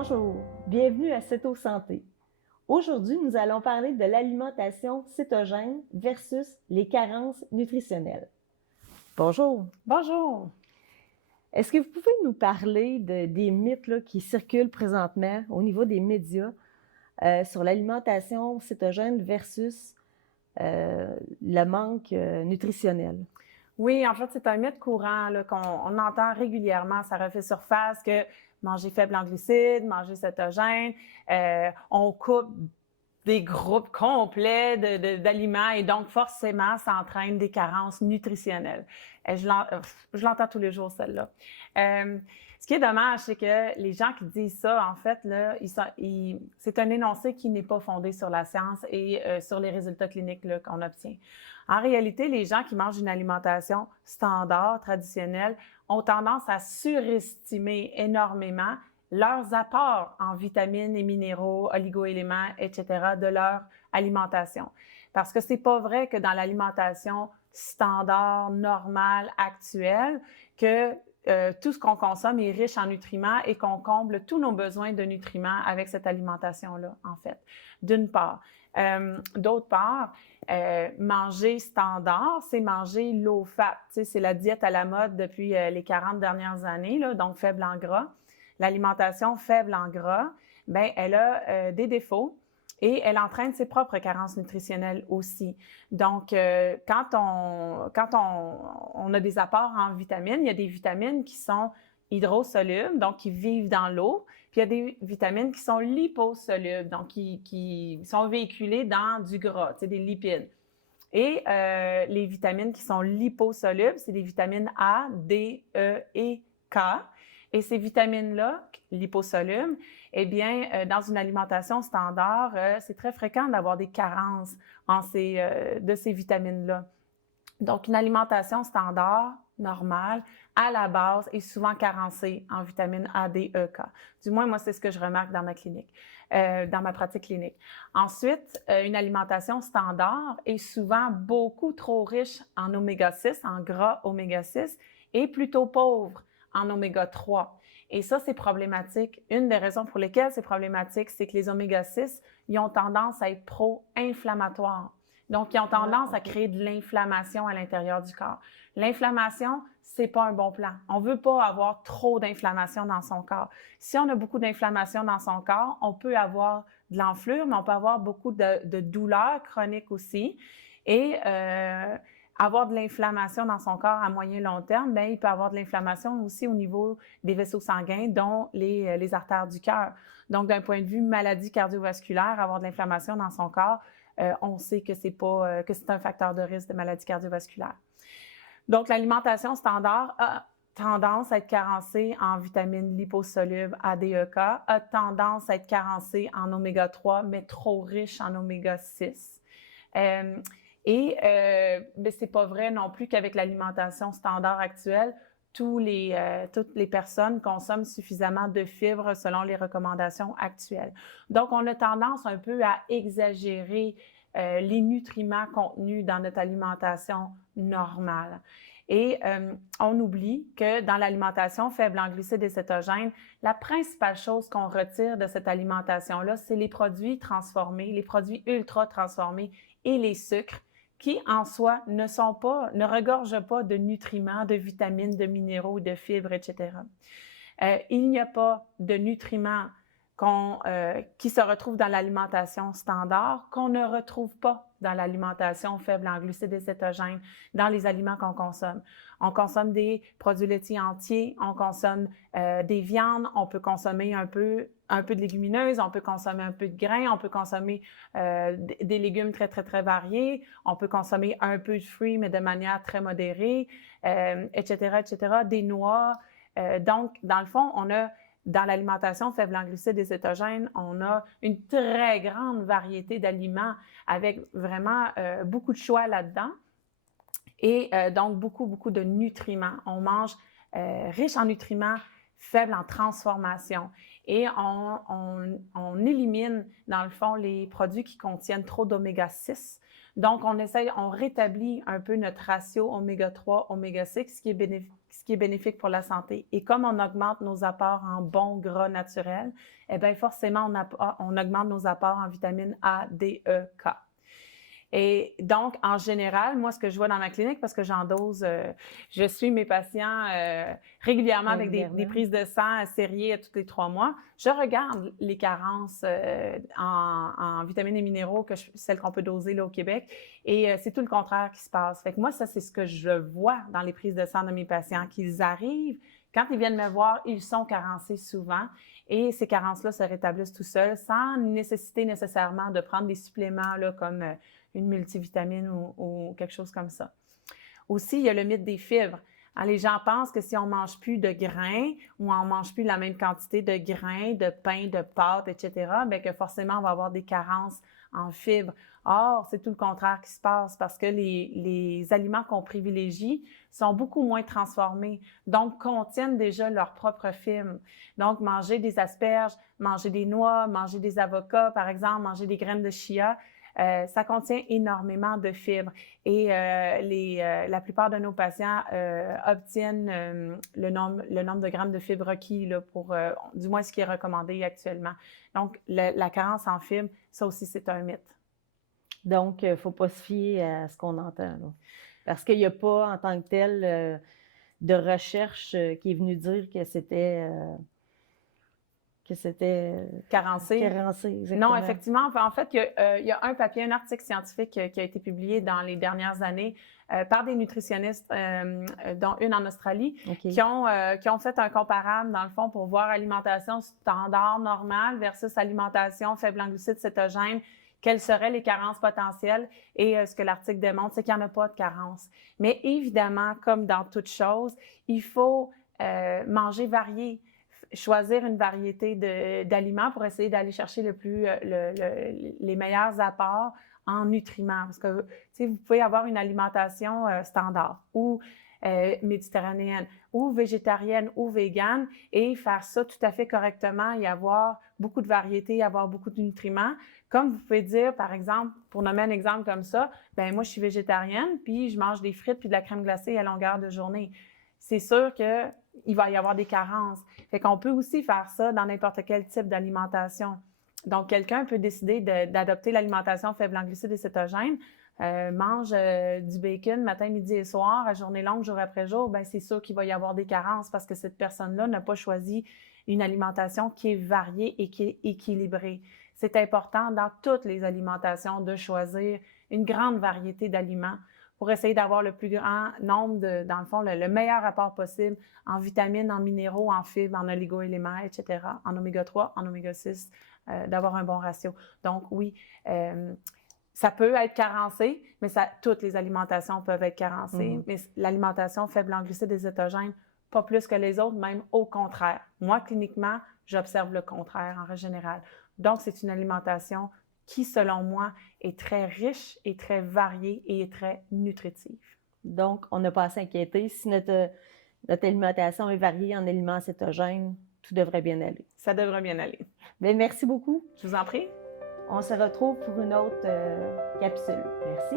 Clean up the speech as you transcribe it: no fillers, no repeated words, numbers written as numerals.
Bonjour, bienvenue à Céto Santé. Aujourd'hui, nous allons parler de l'alimentation cétogène versus les carences nutritionnelles. Bonjour. Bonjour. Est-ce que vous pouvez nous parler des mythes là, qui circulent présentement au niveau des médias sur l'alimentation cétogène versus le manque nutritionnel? Oui, en fait, c'est un mythe courant là, qu'on entend régulièrement. Ça refait surface que manger faible en glucides, manger cétogène, on coupe des groupes complets d'aliments et donc forcément, ça entraîne des carences nutritionnelles. Et je l'entends tous les jours, celle-là. Ce qui est dommage, c'est que les gens qui disent ça, en fait, là, c'est un énoncé qui n'est pas fondé sur la science et sur les résultats cliniques là, qu'on obtient. En réalité, les gens qui mangent une alimentation standard, traditionnelle, ont tendance à surestimer énormément leurs apports en vitamines et minéraux, oligo-éléments, etc. de leur alimentation. Parce que c'est pas vrai que dans l'alimentation standard, normale, actuelle, que tout ce qu'on consomme est riche en nutriments et qu'on comble tous nos besoins de nutriments avec cette alimentation-là, en fait, d'une part. D'autre part, manger standard, c'est manger low fat. Tu sais, c'est la diète à la mode depuis les 40 dernières années, là, donc faible en gras. L'alimentation faible en gras, ben, elle a des défauts et elle entraîne ses propres carences nutritionnelles aussi. Donc, quand on a des apports en vitamines, il y a des vitamines qui sont hydrosolubles, donc qui vivent dans l'eau, puis il y a des vitamines qui sont liposolubles, donc qui sont véhiculées dans du gras, tu sais, des lipides. Et les vitamines qui sont liposolubles, c'est des vitamines A, D, E et K. Et ces vitamines-là, liposolubles, eh bien, dans une alimentation standard, c'est très fréquent d'avoir des carences de ces vitamines-là. Donc, une alimentation standard, normale, à la base, est souvent carencée en vitamines A, D, E, K. Du moins, moi, c'est ce que je remarque dans ma clinique, dans ma pratique clinique. Ensuite, une alimentation standard est souvent beaucoup trop riche en oméga 6, en gras oméga 6, et plutôt pauvre en oméga 3. Et ça, c'est problématique. Une des raisons pour lesquelles c'est problématique, c'est que les oméga 6, ils ont tendance à être pro-inflammatoires. Donc, ils ont tendance à créer de l'inflammation à l'intérieur du corps. L'inflammation, c'est pas un bon plan. On veut pas avoir trop d'inflammation dans son corps. Si on a beaucoup d'inflammation dans son corps, on peut avoir de l'enflure, mais on peut avoir beaucoup de douleurs chroniques aussi. Et avoir de l'inflammation dans son corps à moyen long terme, bien, il peut avoir de l'inflammation aussi au niveau des vaisseaux sanguins, dont les artères du cœur. Donc, d'un point de vue maladie cardiovasculaire, avoir de l'inflammation dans son corps, on sait que c'est un facteur de risque de maladie cardiovasculaire. Donc, l'alimentation standard a tendance à être carencée en vitamines liposolubles A, D, E, K, a tendance à être carencée en oméga 3, mais trop riche en oméga 6. C'est pas vrai non plus qu'avec l'alimentation standard actuelle, toutes les personnes consomment suffisamment de fibres selon les recommandations actuelles. Donc, on a tendance un peu à exagérer les nutriments contenus dans notre alimentation normale. Et on oublie que dans l'alimentation faible en glucides et cétogènes, la principale chose qu'on retire de cette alimentation-là, c'est les produits transformés, les produits ultra transformés et les sucres qui, en soi, ne regorgent pas de nutriments, de vitamines, de minéraux, de fibres, etc. Il n'y a pas de nutriments qui se retrouvent dans l'alimentation standard qu'on ne retrouve pas dans l'alimentation faible en glucides et cétogènes, dans les aliments qu'on consomme. On consomme des produits laitiers entiers, on consomme des viandes, on peut consommer un peu de légumineuses, on peut consommer un peu de grains, on peut consommer des légumes très, très, très variés, on peut consommer un peu de fruits, mais de manière très modérée, etc., etc., des noix. Donc, dans le fond, dans l'alimentation faible en glucides et cétogènes, on a une très grande variété d'aliments avec vraiment beaucoup de choix là-dedans et donc beaucoup, beaucoup de nutriments. On mange riche en nutriments, faible en transformation et on élimine, dans le fond, les produits qui contiennent trop d'oméga 6. Donc, on rétablit un peu notre ratio oméga 3, oméga 6, ce qui est bénéfique pour la santé. Et comme on augmente nos apports en bons gras naturels, eh bien, forcément, on augmente nos apports en vitamines A, D, E, K. Et donc, en général, moi, ce que je vois dans ma clinique, parce que j'endose, je suis mes patients régulièrement avec des prises de sang sériées tous les 3 mois, je regarde les carences en vitamines et minéraux, celles qu'on peut doser là, au Québec, et c'est tout le contraire qui se passe. Fait que moi, ça, c'est ce que je vois dans les prises de sang de mes patients, qu'ils arrivent, quand ils viennent me voir, ils sont carencés souvent, et ces carences-là se rétablissent tout seuls, sans nécessiter nécessairement de prendre des suppléments là, comme une multivitamine ou quelque chose comme ça. Aussi, il y a le mythe des fibres. Alors, les gens pensent que si on ne mange plus de grains ou on ne mange plus la même quantité de grains, de pain, de pâtes, etc., bien que forcément, on va avoir des carences en fibres. Or, c'est tout le contraire qui se passe parce que les aliments qu'on privilégie sont beaucoup moins transformés, donc contiennent déjà leurs propres fibres. Donc, manger des asperges, manger des noix, manger des avocats, par exemple, manger des graines de chia, ça contient énormément de fibres et la plupart de nos patients obtiennent le nombre de grammes de fibres requis là, pour du moins ce qui est recommandé actuellement. Donc, la carence en fibres, ça aussi, c'est un mythe. Donc, il ne faut pas se fier à ce qu'on entend, là. Parce qu'il n'y a pas en tant que tel de recherche qui est venue dire que c'était carencé. Exactement. Non, effectivement. En fait, il y a un papier, un article scientifique qui a été publié dans les dernières années par des nutritionnistes, dont une en Australie, Okay. qui ont fait un comparable, dans le fond, pour voir alimentation standard, normale, versus alimentation faible en glucides, cétogène, quelles seraient les carences potentielles. Et ce que l'article démontre, c'est qu'il n'y en a pas de carence. Mais évidemment, comme dans toute chose, il faut manger varié. Choisir une variété d'aliments pour essayer d'aller chercher les meilleurs apports en nutriments. Parce que, vous pouvez avoir une alimentation standard ou méditerranéenne ou végétarienne ou végane et faire ça tout à fait correctement y avoir beaucoup de variétés, y avoir beaucoup de nutriments. Comme vous pouvez dire, par exemple, pour nommer un exemple comme ça, ben moi, je suis végétarienne, puis je mange des frites puis de la crème glacée à longueur de journée. C'est sûr qu'il va y avoir des carences. Fait qu'on peut aussi faire ça dans n'importe quel type d'alimentation. Donc, quelqu'un peut décider d'adopter l'alimentation faible en glucides et cétogènes, mange du bacon matin, midi et soir, à journée longue, jour après jour, bien, c'est sûr qu'il va y avoir des carences parce que cette personne-là n'a pas choisi une alimentation qui est variée et qui est équilibrée. C'est important dans toutes les alimentations de choisir une grande variété d'aliments pour essayer d'avoir le plus grand nombre dans le fond, le meilleur apport possible en vitamines, en minéraux, en fibres, en oligo-éléments, etc., en oméga 3, en oméga 6, d'avoir un bon ratio. Donc, oui, ça peut être carencé, mais toutes les alimentations peuvent être carencées. Mais l'alimentation faible en glucides et cétogènes, pas plus que les autres, même au contraire. Moi, cliniquement, j'observe le contraire en règle générale. Donc, c'est une alimentation qui, selon moi, est très riche et très variée et très nutritive. Donc, on n'a pas à s'inquiéter. Si notre alimentation est variée en aliments cétogènes, tout devrait bien aller. Ça devrait bien aller. Bien, merci beaucoup. Je vous en prie. On se retrouve pour une autre capsule. Merci.